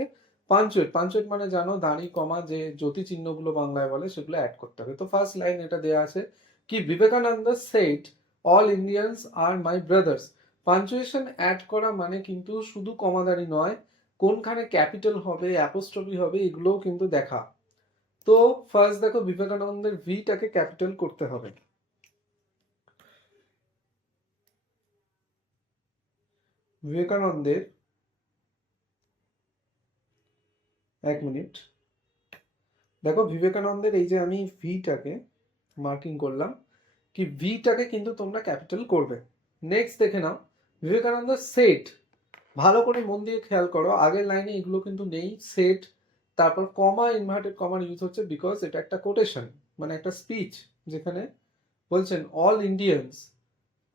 পাঞ্চুয়েট, পাঞ্চুয়েট মানে জানো দাঁড়ি কমা যে জ্যোতি চিহ্নগুলো বাংলায় বলে সেগুলো অ্যাড করতে হবে। তো ফার্স্ট লাইন এটা দেয়া আছে কি বিবেকানন্দ সেড অল ইন্ডিয়ানস আর মাই ব্রাদার্স, পাঞ্চুয়েশন অ্যাড করা মানে কিন্তু শুধু কমাদারি নয়, কোনখানে ক্যাপিটাল হবে অ্যাপোস্ট্রফি হবে এগুলোও কিন্তু দেখা। তো ফার্স্ট দেখো বিবেকানন্দের ভিটাকে ক্যাপিটাল করতে হবে, বিবেকানন্দের, এক মিনিট, দেখো বিবেকানন্দের এই যে আমি ভিটাকে মার্কিং করলাম কি ভিটাকে কিন্তু তোমরা ক্যাপিটাল করবে। নেক্সট দেখে নাও বিবেকানন্দ সেট, ভালো করে মন দিয়ে খেয়াল করো আগের লাইনে এগুলো কিন্তু নেই, সেট তারপর কমা ইনভার্টেড কমার ইউজ হচ্ছে বিকজ এটা একটা কোটেশন মানে একটা স্পিচ যেখানে বলছেন অল ইন্ডিয়ানস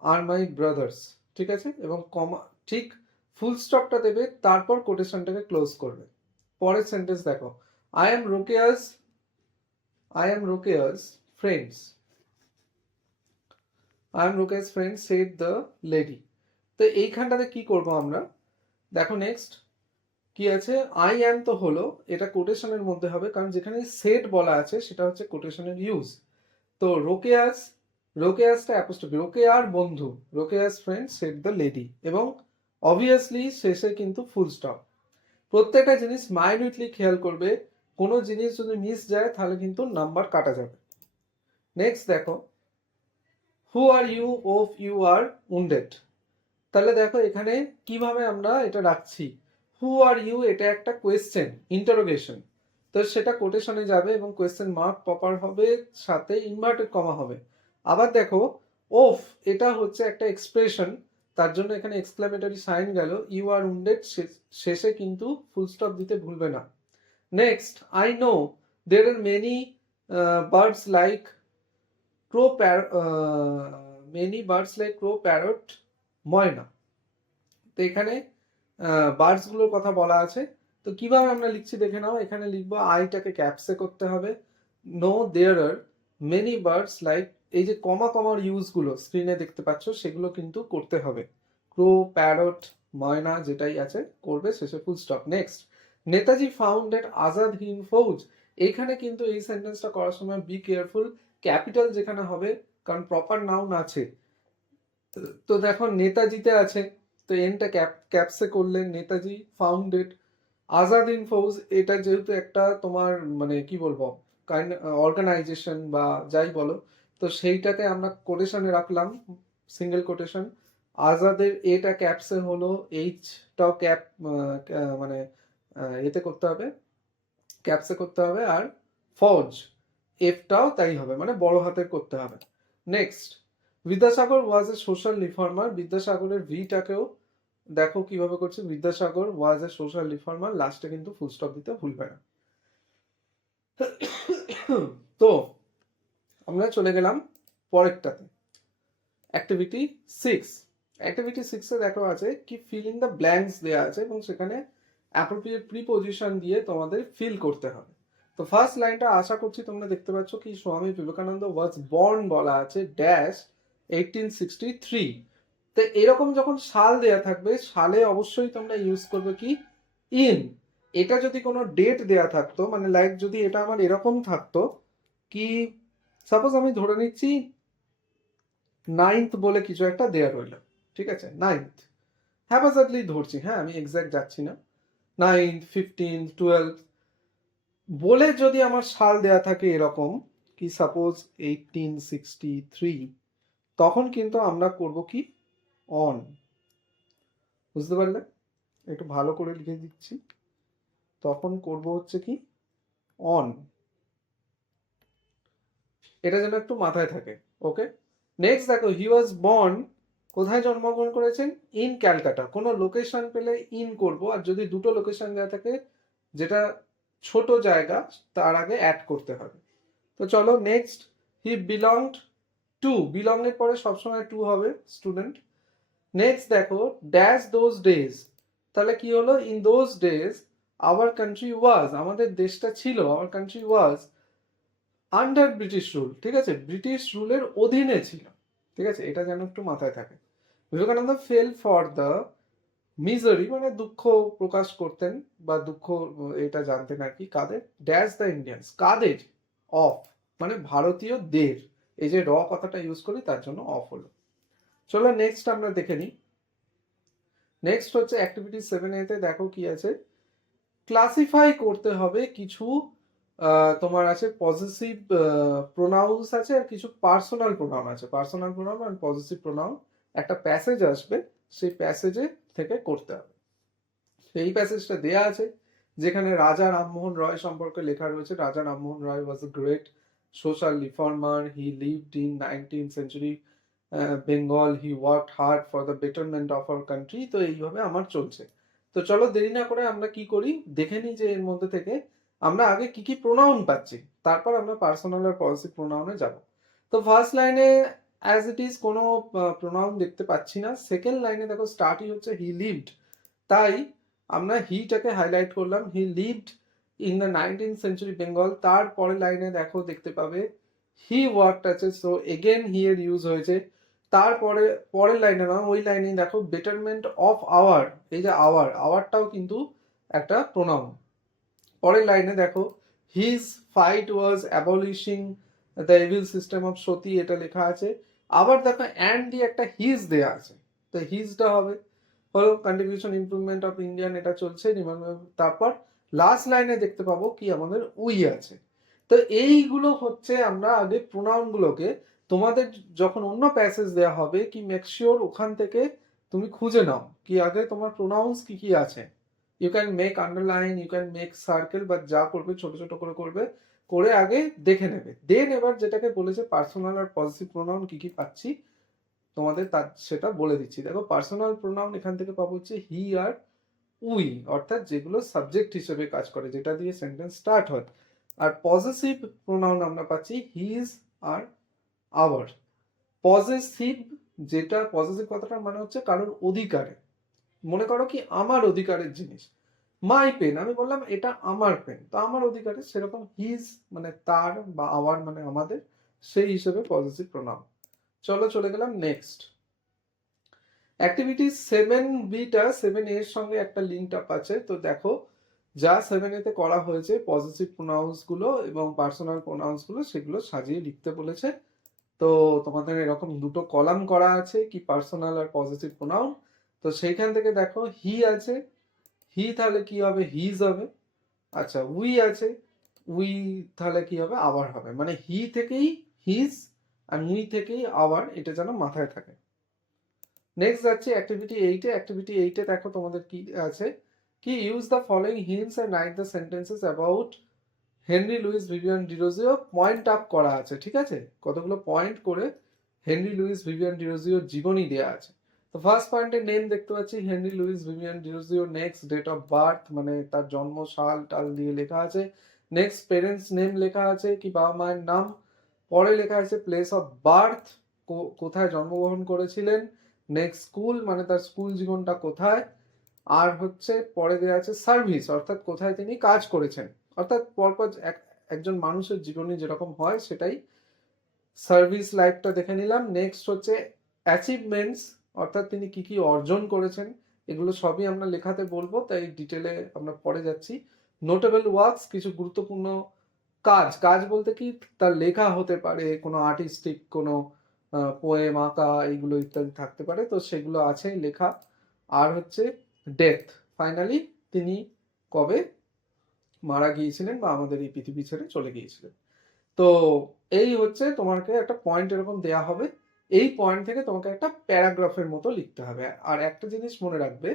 আর মাই ব্রাদার্স, ঠিক আছে, এবং কমা ঠিক ফুল স্টপটা দেবে তারপর কোটেশনটাকে ক্লোজ করবে। পরের সেন্টেন্স দেখো I am Rokeya's, I am Rokeya's friends, I am Rokeya's friends said the lady. তো এইখানটাতে কি করব আমরা, দেখো নেক্সট কি আছে আই অ্যাম, তো হলো এটা কোটেশনের মধ্যে হবে কারণ যেখানে সেট বলা আছে সেটা হচ্ছে কোটেশনের ইউজ। তো রোকেয়াস, রোকেয়াসটা অ্যাপোস্ট্রফি, রোকেয়ার বন্ধু, Rokeya's friend shed the lady, এবং অবভিয়াসলি শেষে কিন্তু ফুল স্টপ। প্রত্যেকটা জিনিস মাইনিউটলি খেয়াল করবে, কোনো জিনিস যদি মিস যায় তাহলে কিন্তু নাম্বার কাটা যাবে। নেক্সট দেখো, who are you oof you are wounded. তাহলে দেখো এখানে কিভাবে আমরা এটা রাখছি, হু আর ইউ এটা একটা কোয়েশ্চেন, ইন্টারোগেশন, তো সেটা কোটেশনে যাবে এবং কোয়েশ্চেন মার্ক প্রপার হবে, সাথে ইনভার্টেড কমা হবে। আবার দেখো ওফ এটা হচ্ছে একটা এক্সপ্রেশন, তার জন্য এখানে এক্সক্লামেটরি সাইন গেল, ইউ আর উন্ডেড শেষে কিন্তু ফুল স্টপ দিতে ভুলবে না। Next, I know there are many birds like crow many birds like crow parrot myna. তো এখানে বার্ডস গুলোর কথা বলা আছে, তো কিভাবে আমরা লিখছি দেখে নাও। এখানে লিখবো আইটাকে ক্যাপসে করতে হবে, no there are many birds like, এই যে কমা কমার ইউজ গুলো স্ক্রিনে দেখতে পাচ্ছ সেগুলো কিন্তু করতে হবে, ক্রো প্যারট ময়না যেটাই আছে করবে, শেষে full stop. Next, Netaji found at Azad Hind Fauj. এইখানে কিন্তু এই সেন্টেন্সটা করার সময় বি কেয়ারফুল, ক্যাপিটাল যেখানে হবে, কারণ প্রপার নাউন আছে। তো দেখো নেতাজিতে আছে, তো এনটা ক্যাপসে করলে নেতাজি ফাউন্ডেড, আজাদ ইন ফৌজ এটা যেহেতু একটা তোমার মানে কি বলবো কাইন্ড অর্গানাইজেশন বা যাই বলো, তো সেইটাকে আমরা কোটেশনে রাখলাম, সিঙ্গেল কোটেশন। আজাদের এটা ক্যাপসে হলো, এইচটাও ক্যাপ মানে এতে করতে হবে, ক্যাপসে করতে হবে, আর ফৌজ এফটাও তাই হবে, মানে বড় হাতের করতে হবে। নেক্সট, বিদ্যাসাগর ওয়াজ এ সোশ্যাল রিফর্মার। বিদ্যাসাগরের ভিটাকেও দেখো কিভাবে করছে, বিদ্যাসাগর ওয়াজ এ সোশ্যাল রিফর্মার, লাস্টে কিন্তু ফুল স্টপ দিতে ভুলবে না। তো আমরা চলে গেলাম পরেরটাতে, অ্যাক্টিভিটি 6। অ্যাক্টিভিটি 6 এ দেখো আছে কি ফিল ইন দ্য ব্ল্যাঙ্কস দেওয়া আছে এবং সেখানে অ্যাপ্রোপ্রিয়েট প্রিপোজিশন দিয়ে তোমাদের ফিল করতে হবে। তো ফার্স্ট লাইনটা আশা করছি তোমরা দেখতে পাচ্ছ কি স্বামী বিবেকানন্দ ওয়াজ বর্ন বলা আছে ড্যাশ 1863। তো এরকম যখন সাল দেয়া থাকবে, সালে অবশ্যই তোমরা ইউজ করবে কি ইন। এটা যদি কোনো ডেট দেয়া থাকতো, মানে লাইক যদি এটা আমার এরকম থাকতো কি, সাপোজ আমি ধরে নিচ্ছি 9th বলে কিছু একটা দেয়া রইল, ঠিক আছে, 9th হ্যাপাজার্ডলি ধরছি, হ্যাঁ আমি এক্সাক্ট যাচ্ছি না, 9th 15th 12th বলে যদি আমার সাল দেয়া থাকে এরকম কি সাপোজ 1863, তখন কিন্তু আমরা করব কি অন। বুঝতে পারলে, একটু ভালো করে লিখে দিচ্ছি, তখন করব হচ্ছে কি অন, এটা যেন একটু মাথায় থাকে। ওকে, নেক্সট দেখো হি ওয়াজ বর্ন, কোথায় জন্মগ্রহণ করেছেন, ইন ক্যালকাটা। কোনো লোকেশন পেলে ইন করব, আর যদি দুটো লোকেশন দেওয়া থাকে যেটা ছোট জায়গা তার আগে অ্যাড করতে হবে। তো চলো নেক্সট, হি বিলংড টু, বিলং এর পরে সবসময় টু হবে স্টুডেন্ট। নেক্সট দেখো ড্যাশ দোজ ডেজ, তাহলে কি হলো, in those days our country ওয়াজ, আমাদের দেশটা ছিল, our country was under British rule, ঠিক আছে, ব্রিটিশ রুলের অধীনে ছিল, ঠিক আছে, এটা যেন একটু মাথায় থাকে। Vivekananda fail for the misery, মানে দুঃখ প্রকাশ করতেন বা দুঃখ এটা জানতেন আর কি, কাদের, ড্যাশ দ্য ইন্ডিয়ান্স, কাদের, অফ মানে ভারতীয়দের, এই যে র কথাটা ইউজ করি তার জন্য অফ হলো। চলো নেক্সট আমরা দেখে নিই। নেক্সট হচ্ছে অ্যাক্টিভিটি 7A তে দেখো কি আছে, ক্লাসিফাই করতে হবে কিছু তোমার আছে পজিটিভ প্রোনাউন্স আছে আর কিছু পার্সোনাল প্রোনাউন আছে, পার্সোনাল প্রোনাউন আর পজিটিভ প্রোনাউন, একটা প্যাসেজ আসবে, সেই প্যাসেজে থেকে করতে হবে। এই প্যাসেজটা দেয়া আছে যেখানে রাজা রামমোহন রয় সম্পর্কে লেখা রয়েছে, Raja Rammohan Roy was a great social reformer, he lived in 19th century Bengal, he worked hard for the betterment of our country. তো এইভাবে আমার চলছে। তো চলো দেরি না করে আমরা কি করি দেখে নিই, যে এর মধ্যে থেকে আমরা আগে কি কি প্রোনাউন পাচ্ছি, তারপর আমরা পার্সোনাল আর পজিটিভ প্রোনাউনে যাব। তো ফার্স্ট লাইনে অ্যাজ ইট ইজ কোনো প্রোনাউন দেখতে পাচ্ছি না। সেকেন্ড লাইনে দেখো স্টার্টই হচ্ছে হি লিভড, তাই আমরা হিটাকে হাইলাইট করলাম, হি lived in the 19th century Bengal. তারপরে লাইনে দেখো দেখতে পাবে হি ওয়ার্কড আছে, সো এগেন হি এর ইউজ হয়েছে। তারপরে পরের লাইনে না, ওই লাইনে দেখো বেটারমেন্ট অফ আওয়ার, এই যে আওয়ার, আওয়ারটাও কিন্তু একটা প্রোনাউন। পরের লাইনে দেখো his fight was abolishing the evil system of sati, এটা লেখা আছে। আবার দেখো অ্যান্ড দিয়ে একটা হিজ দেয়া আছে, তো হিজটা হবে হলো কন্ট্রিবিউশন ইমপ্রুভমেন্ট অফ ইন্ডিয়ান, এটা চলছে। তারপর লাস্ট লাইনে দেখতে পাবো কি আমাদের উই আছে। তো এইগুলো হচ্ছে আমরা আগে প্রোনাউন গুলোকে তোমাদের যখন অন্য প্যাসেজ দেওয়া হবে কি মেক শিওর ওখান থেকে তুমি খুঁজে নাও কি আগে তোমার প্রোনাউন্স কি কি আছে। You can make underline, you can make circle, বা যা করবে ছোট ছোট করে করবে, করে আগে দেখে নেবে। দেন এবার যেটাকে বলেছে পার্সোনাল আর পজিটিভ প্রোনাউন কি কি পাচ্ছি তোমাদের তার সেটা বলে দিচ্ছি। দেখো পার্সোনাল প্রোনাউন এখান থেকে পাবো হচ্ছে হি আর উই, অর্থাৎ যেগুলো সাবজেক্ট হিসেবে কাজ করে, যেটা দিয়ে সেন্টেন্স স্টার্ট হয়। আর পজেসিভ প্রোনাউন আমরা পাচ্ছি হিজ আর আওয়ার। পজেসিভ, যেটা পজেসিভ কথাটার মানে হচ্ছে কারোর অধিকারে। মনে করো কি আমার অধিকারের জিনিস, মাই পেন, আমি বললাম এটা আমার পেন, তো আমার অধিকারে, সেরকম হিজ মানে তার, বা আওয়ার মানে আমাদের, সেই হিসেবে পজেসিভ প্রোনাউন। চলো চলে গেলাম নেক্সট অ্যাক্টিভিটি 7B-টা 7A এর সঙ্গে একটা লিঙ্ক আপ আছে। তো দেখো যা 7A-তে করা হয়েছে পজিটিভ প্রোনাউন্স গুলো এবং পার্সোনাল প্রোনাউন্স গুলো সেগুলো সাজিয়ে লিখতে বলেছে। তো তোমাদের এরকম দুটো কলাম করা আছে কি পার্সোনাল আর পজিটিভ প্রোনাউন। তো সেইখান থেকে দেখো হি আছে, হি তাহলে কি হবে হিজ হবে। আচ্ছা উই আছে, উই তাহলে কি হবে আওয়ার হবে, মানে হি থেকেই হিজ আর উই থেকেই আওয়ার, এটা যেন মাথায় থাকে। নেক্সট যাচ্ছে অ্যাক্টিভিটি 8-এ। অ্যাক্টিভিটি 8-এ দেখো তোমাদের কি আছে কি use the following hints and write the sentences about Henry Louis Vivian Derozio. Point up করা আছে, ঠিক আছে, কতগুলো পয়েন্ট করে হেনরি লুইস ভিভিয়ান ডিরোজিওর জীবনী দেওয়া আছে। তো ফার্স্ট পয়েন্টের নেম দেখতে পাচ্ছি Henry Louis Vivian Derozio, next date of birth মানে তার জন্ম সাল টাল দিয়ে লেখা আছে, নেক্সট পেরেন্টস নেম লেখা আছে কি বাবা মায়ের নাম, পরে লেখা আছে প্লেস অফ বার্থ কোথায় জন্মগ্রহণ করেছিলেন, নেক্সট স্কুল মানে তার স্কুল জীবনটা কোথায়, আর হচ্ছে পরে দেওয়া আছে সার্ভিস অর্থাৎ কোথায় তিনি কাজ করেছেন, অর্থাৎ পরপর একজন মানুষের জীবনে যেরকম হয় সেটাই সার্ভিস লাইফটা দেখে নিলাম। নেক্সট হচ্ছে অ্যাচিভমেন্টস অর্থাৎ তিনি কি কি অর্জন করেছেন, এগুলো সবই আমরা লেখাতে বলবো, তাই ডিটেলে আমরা পরে যাচ্ছি। নোটেবল ওয়ার্কস কিছু গুরুত্বপূর্ণ কাজ, কাজ বলতে কি তার লেখা হতে পারে, কোনো আর্টিস্টিক কোনো পোয়েম আঁকা এইগুলো ইত্যাদি থাকতে পারে, তো সেগুলো আছে লেখা। আর হচ্ছে ডেথ, ফাইনালি তিনি কবে মারা গিয়েছিলেন বা আমাদের এই পৃথিবী ছেড়ে চলে গিয়েছিলেন। তো এই হচ্ছে তোমাকে একটা পয়েন্ট এরকম দেয়া হবে, এই পয়েন্ট থেকে তোমাকে একটা প্যারাগ্রাফের মতো লিখতে হবে। আর একটা জিনিস মনে রাখবে,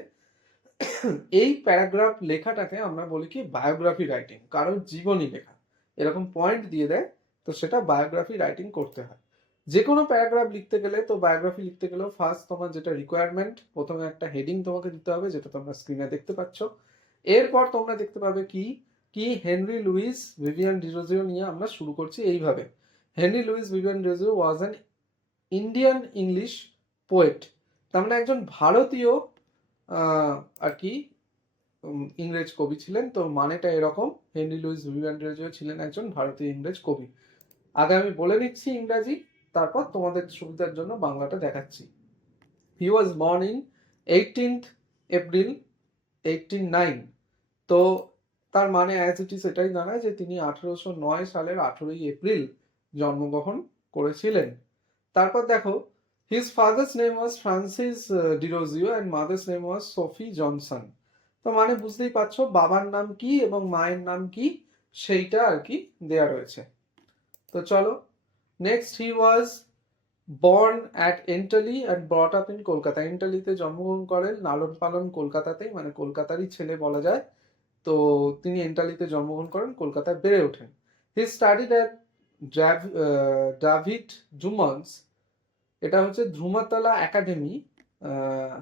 এই প্যারাগ্রাফ লেখাটাকে আমরা বলি কি বায়োগ্রাফি রাইটিং, কারোর জীবনী লেখা এরকম পয়েন্ট দিয়ে দেয়, তো সেটা বায়োগ্রাফি রাইটিং করতে হয়। যে কোনো প্যারাগ্রাফ লিখতে গেলে, তো বায়োগ্রাফি লিখতে গেলেও ফার্স্ট তোমার যেটা রিকোয়ারমেন্ট, প্রথমে একটা হেডিং তোমাকে দিতে হবে যেটা তোমরা স্ক্রিনে দেখতে পাচ্ছ। এরপর তোমরা দেখতে পাবে কি কি হেনরি লুইস ভিভিয়ান ডিরোজিও নিয়ে আমরা শুরু করছি এইভাবে। Henry Louis Vivian Derozio was an Indian English poet, তার মানে একজন ভারতীয় আর কি ইংরেজ কবি ছিলেন। তো মানেটা এরকম, হেনরি লুইস ভিভিয়ান ডিরোজিও ছিলেন একজন ভারতীয় ইংরেজ কবি। আগে আমি বলে নিচ্ছি ইংরাজি, তারপর তোমাদের সুবিধার জন্য বাংলাটা দেখাচ্ছি। He was born in 18th April 1809। তো তার মানে অ্যাজ ইট ইজ এটাই দাঁড়ায় যে তিনি 1809 সালের 18ই এপ্রিল জন্মগ্রহণ করেছিলেন। তারপর দেখো his father's name was Francis Derozio and mother's name was Sophie Johnson. তো মানে বুঝতেই পারছো বাবার নাম কি এবং মায়ের নাম কি সেইটা আর কি দেয়া রয়েছে। তো চলো next, he was born at Entally and brought up in Kolkata. এন্টালিতে জন্মগ্রহণ করেন, লালন পালন কলকাতাতেই, মানে কলকাতারই ছেলে বলা যায়। তো তিনি এন্টালিতে জন্মগ্রহণ করেন, কলকাতায় বেড়ে ওঠেন। হি স্টাডিড অ্যাট ডেভিড ডুমন্স, এটা হচ্ছে ধ্রুমতলা একাডেমি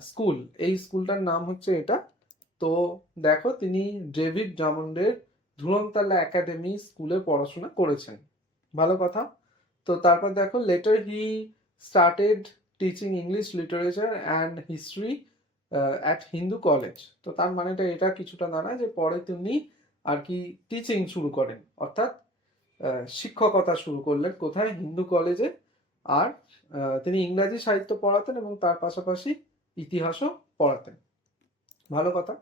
স্কুল, এই স্কুলটার নাম হচ্ছে এটা। তো দেখো তিনি ডেভিড ডামন্ডের ধ্রুমতলা একাডেমি স্কুলে পড়াশোনা করেছেন, ভালো কথা। তো তারপর দেখো letter he started teaching English literature and history at Hindu college. তো তার মানেটা এটা কিছুটা দাঁড়ায় যে পরে তিনি আর কি টিচিং শুরু করেন, অর্থাৎ শিক্ষকতা শুরু করলেন কোথায়, হিন্দু কলেজে। আর তিনি ইংরাজি সাহিত্য পড়াতেন এবং তার পাশাপাশি ইতিহাসও পড়াতেন, ভালো কথা।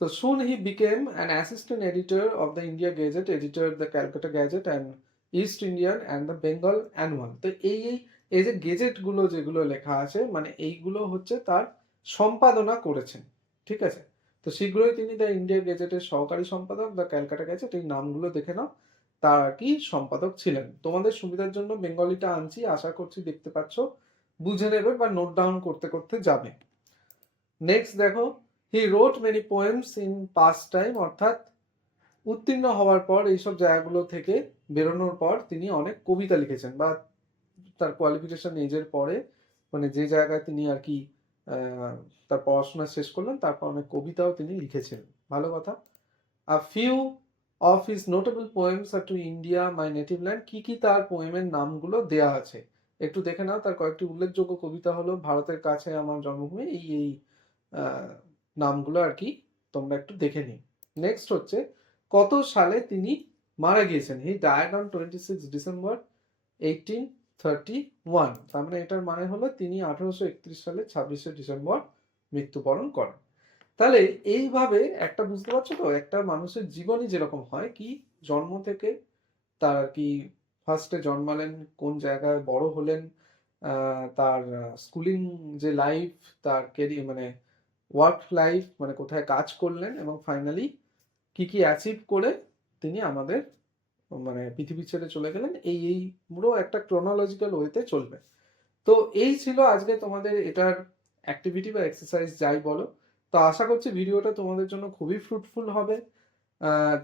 তো soon he became an assistant editor of the India Gazette, edited the Calcutta Gazette and East Indian and the Bengal Annual। তো এই যে গেজেট গুলো যেগুলো লেখা আছে মানে এইগুলো হচ্ছে তার সম্পাদনা করেছেন, ঠিক আছে। তো শীঘ্রই তিনি দ্য ইন্ডিয়া গেজেটের সহকারী সম্পাদক, দ্য ক্যালকাটা গেজেট, এই নামগুলো দেখে নাও, তার আর কি সম্পাদক ছিলেন। তোমাদের সুবিধার জন্য বেঙ্গলিটা আনছি, আশা করছি দেখতে পাচ্ছ, বুঝে নেবে বা নোট ডাউন করতে করতে যাবে। নেক্সট দেখো, he wrote many poems in past time, অর্থাৎ উত্তীর্ণ হওয়ার পর এইসব জায়গাগুলো থেকে বেরোনোর পর তিনি অনেক কবিতা লিখেছেন, বা তার কোয়ালিফিকেশন এজের পরে, মানে যে জায়গায় তিনি আর কি তার পড়াশোনা শেষ করলেন, তারপর অনেক কবিতাও তিনি লিখেছিলেন। ভালো কথা। A few of his notable poems R to India my native land, কি কি তার পোয়েমের নামগুলো দেয়া আছে একটু দেখে নাও। তার কয়েকটি উল্লেখযোগ্য কবিতা হলো ভারতের কাছে আমার জন্মভূমি, এই নামগুলো আর কি তোমরা একটু দেখে নিও। নেক্সট হচ্ছে কত সালে তিনি মারা গিয়েছেন। He died on 26 December 1831। তার মানে এটার মানে হলো তিনি 1831 সালে 26শে ডিসেম্বর মৃত্যুবরণ করেন। তাহলে এইভাবে একটা বুঝতে পারছো তো, একটা মানুষের জীবনই যেরকম হয়, কি জন্ম থেকে তার আর কি ফার্স্টে জন্মালেন, কোন জায়গায় বড় হলেন, তার স্কুলিং যে লাইফ, তার কেরিয়ার মানে ওয়ার্ক লাইফ, মানে কোথায় কাজ করলেন, এবং ফাইনালি কি কি অ্যাচিভ করে তিনি আমাদের মানে পৃথিবী ছেড়ে চলে গেলেন, এই পুরো একটা ক্রোনোলজিক্যাল ওয়েতে চলবে। তো এই ছিল আজকে তোমাদের এটার অ্যাক্টিভিটি বা এক্সারসাইজ যাই বলো। তো আশা করছি ভিডিওটা তোমাদের জন্য খুবই ফ্রুটফুল হবে।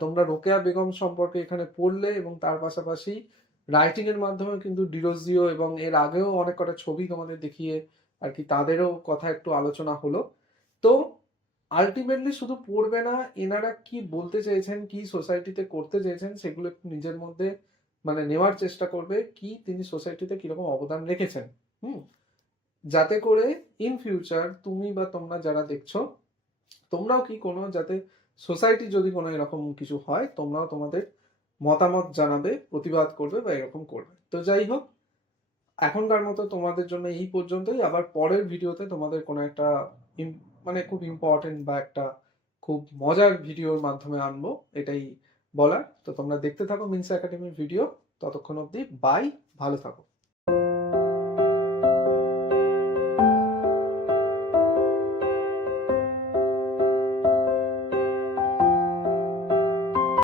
তোমরা রোকেয়া বেগম সম্পর্কে এখানে পড়লে, এবং তার পাশাপাশি রাইটিং এর মাধ্যমে কিন্তু ডিরোজিও এবং এর আগেও অনেক কটা ছবি তোমাদের দেখিয়ে আর কি তাদেরও কথা একটু আলোচনা হলো। তো আলটিমেটলি শুধু পড়বে না, এনারা কি বলতে চেয়েছেন, কি সোসাইটিতে করতে চেয়েছেন, সেগুলো একটু নিজের মধ্যে মানে নেওয়ার চেষ্টা করবে, কি তিনি সোসাইটিতে কিরকম অবদান রেখেছেন। যাতে করে ইন ফিউচার তুমি বা তোমরা যারা দেখছো, তোমরাও কি কোনো যাতে সোসাইটি যদি কোনো এরকম কিছু হয়, তোমরাও তোমাদের মতামত জানাবে, প্রতিবাদ করবে বা এরকম করবে। তো যাই হোক, এখনকার মতো তোমাদের জন্য এই পর্যন্তই। আবার পরের ভিডিওতে তোমাদের কোনো একটা মানে খুব ইম্পর্টেন্ট বা একটা খুব মজার ভিডিওর মাধ্যমে আনবো, এটাই বলার। তো তোমরা দেখতে থাকো মিনস একাডেমির ভিডিও। ততক্ষণ অবধি বাই, ভালো থাকো।